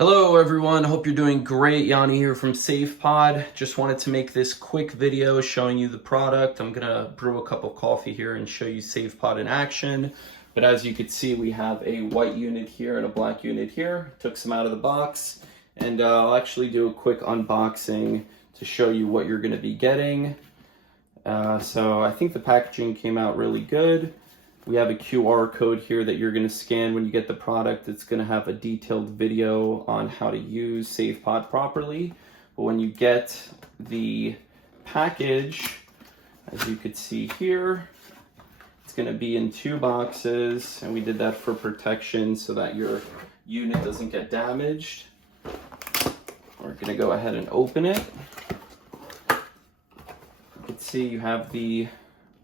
Hello everyone, hope you're doing great. Yanni here from Savepod. Just wanted to make this quick video showing you the product. I'm gonna brew a cup of coffee here and show you Savepod in action. But as you can see, we have a white unit here and a black unit here. Took some out of the box, and I'll actually do a quick unboxing to show you what you're gonna be getting. So I think the packaging came out really good. We have a QR code here that you're going to scan when you get the product. It's going to have a detailed video on how to use Savepod properly. But when you get the package, as you could see here, it's going to be in 2 boxes, and we did that for protection so that your unit doesn't get damaged. We're going to go ahead and open it. You can see you have the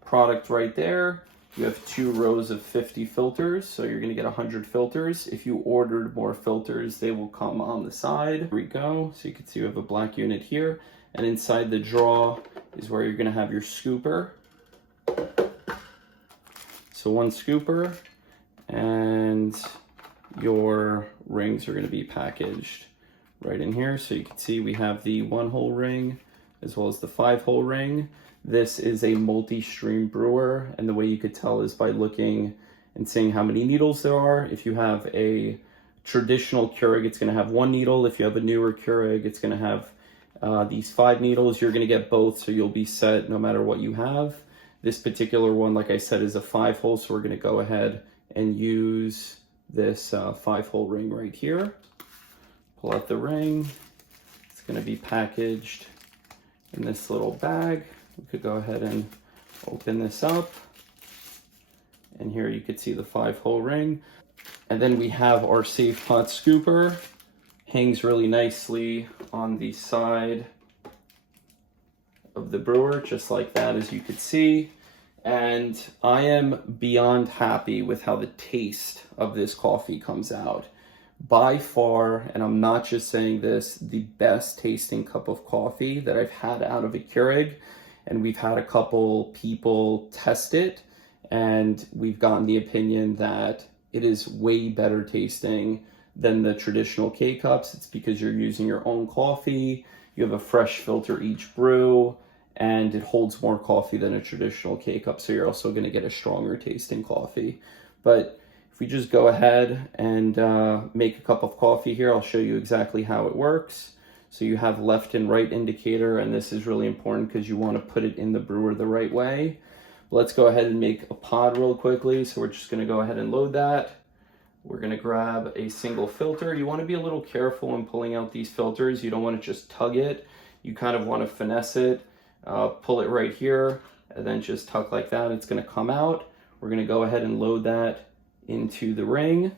product right there. You have 2 rows of 50 filters, so you're going to get 100 filters. If you ordered more filters, they will come on the side. Here we go. So you can see you have a black unit here, and inside the drawer is where you're going to have your scooper. So 1 scooper, and your rings are going to be packaged right in here. So you can see we have the 1-hole ring as well as the 5-hole ring. This is a multi-stream brewer, and the way you could tell is by looking and seeing how many needles there are. If you have a traditional Keurig, it's going to have 1 needle. If you have a newer Keurig, it's going to have these 5 needles. You're going to get both, so you'll be set no matter what you have. This particular one, like I said, is a 5-hole, so we're going to go ahead and use this 5-hole ring right here. Pull out the ring. It's going to be packaged in this little bag. We could go ahead and open this up, and here you could see the 5-hole ring. And then we have our Savepod scooper. Hangs really nicely on the side of the brewer, just like that, as you could see. And I am beyond happy with how the taste of this coffee comes out. By far, and I'm not just saying this, the best tasting cup of coffee that I've had out of a Keurig. And we've had a couple people test it, and we've gotten the opinion that it is way better tasting than the traditional K-Cups. It's because you're using your own coffee, you have a fresh filter each brew, and it holds more coffee than a traditional K-Cup, so you're also going to get a stronger tasting coffee. But if we just go ahead and make a cup of coffee here, I'll show you exactly how it works. So you have left and right indicator, and this is really important because you want to put it in the brewer the right way. But let's go ahead and make a pod real quickly. So we're just going to go ahead and load that. We're going to grab a single filter. You want to be a little careful when pulling out these filters. You don't want to just tug it. You kind of want to finesse it. Pull it right here, and then just tuck like that. It's going to come out. We're going to go ahead and load that into the ring,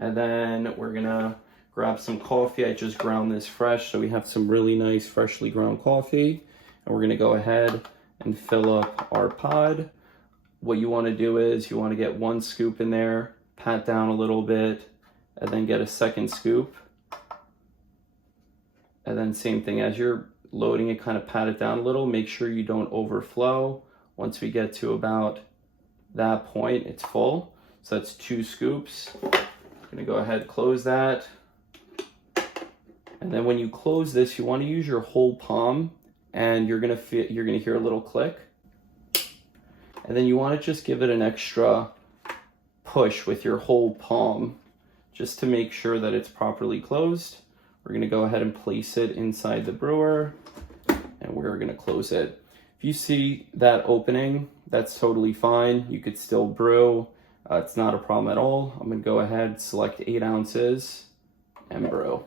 and then we're going to grab some coffee. I just ground this fresh, so we have some really nice freshly ground coffee. And we're gonna go ahead and fill up our pod. What you wanna do is you wanna get 1 scoop in there, pat down a little bit, and then get a 2nd scoop. And then same thing, as you're loading it, kind of pat it down a little. Make sure you don't overflow. Once we get to about that point, it's full. So that's 2 scoops. I'm gonna go ahead and close that. And then when you close this, you want to use your whole palm, and you're gonna hear a little click. And then you want to just give it an extra push with your whole palm, just to make sure that it's properly closed. We're gonna go ahead and place it inside the brewer, and we're gonna close it. If you see that opening, that's totally fine. You could still brew. It's not a problem at all. I'm gonna go ahead, select 8 ounces, and brew.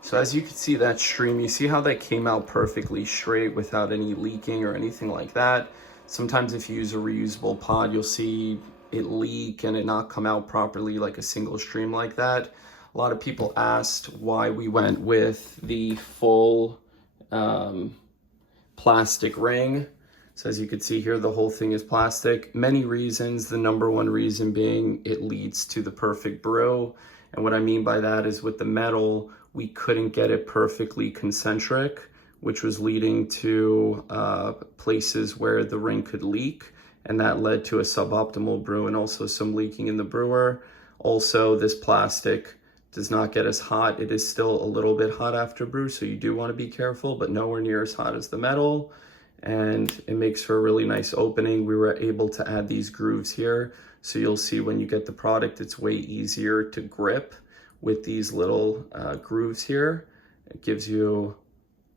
So as you can see that stream, you see how that came out perfectly straight without any leaking or anything like that. Sometimes if you use a reusable pod, you'll see it leak and it not come out properly like a single stream like that. A lot of people asked why we went with the full plastic ring. So as you can see here, the whole thing is plastic. Many reasons, the number one reason being it leads to the perfect brew. And what I mean by that is with the metal, we couldn't get it perfectly concentric, which was leading to places where the ring could leak. And that led to a suboptimal brew and also some leaking in the brewer. Also, this plastic does not get as hot. It is still a little bit hot after brew, so you do want to be careful, but nowhere near as hot as the metal. And it makes for a really nice opening. We were able to add these grooves here. So you'll see when you get the product, it's way easier to grip with these little grooves here. It gives you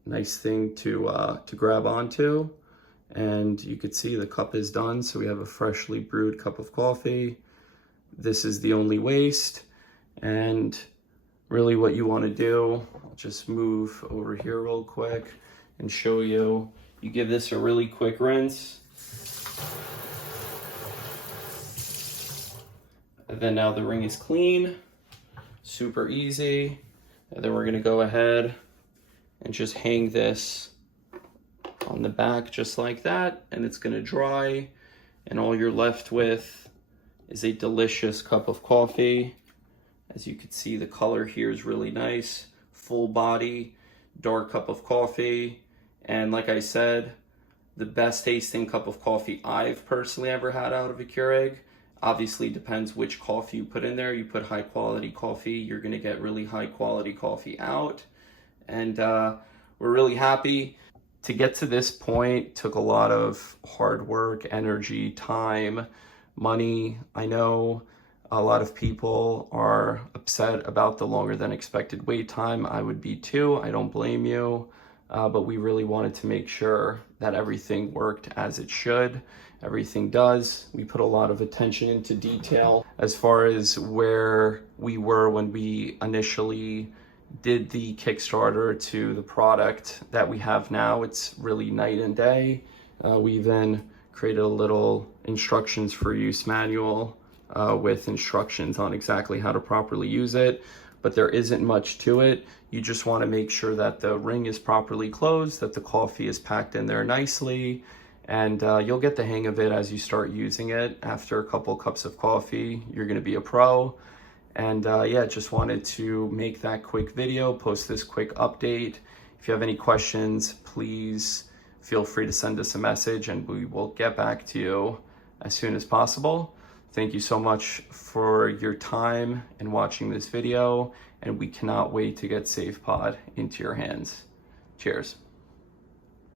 a nice thing to grab onto. And you could see the cup is done. So we have a freshly brewed cup of coffee. This is the only waste. And really what you want to do, I'll just move over here real quick and show you. You give this a really quick rinse. And then now the ring is clean, super easy. And then we're gonna go ahead and just hang this on the back just like that, and it's gonna dry. And all you're left with is a delicious cup of coffee. As you can see, the color here is really nice, full body, dark cup of coffee. And like I said, the best tasting cup of coffee I've personally ever had out of a Keurig. Obviously depends which coffee you put in there. You put high quality coffee, you're gonna get really high quality coffee out. And we're really happy. To get to this point took a lot of hard work, energy, time, money. I know a lot of people are upset about the longer than expected wait time. I would be too, I don't blame you. But we really wanted to make sure that everything worked as it should. Everything does. We put a lot of attention into detail as far as where we were when we initially did the Kickstarter to the product that we have now. It's really night and day. We then created a little instructions for use manual with instructions on exactly how to properly use it. But there isn't much to it. You just want to make sure that the ring is properly closed, that the coffee is packed in there nicely, and you'll get the hang of it as you start using it. After a couple cups of coffee, you're going to be a pro. And yeah, just wanted to make that quick video, post this quick update. If you have any questions, please feel free to send us a message and we will get back to you as soon as possible. Thank you so much for your time and watching this video, and we cannot wait to get Savepod into your hands. Cheers.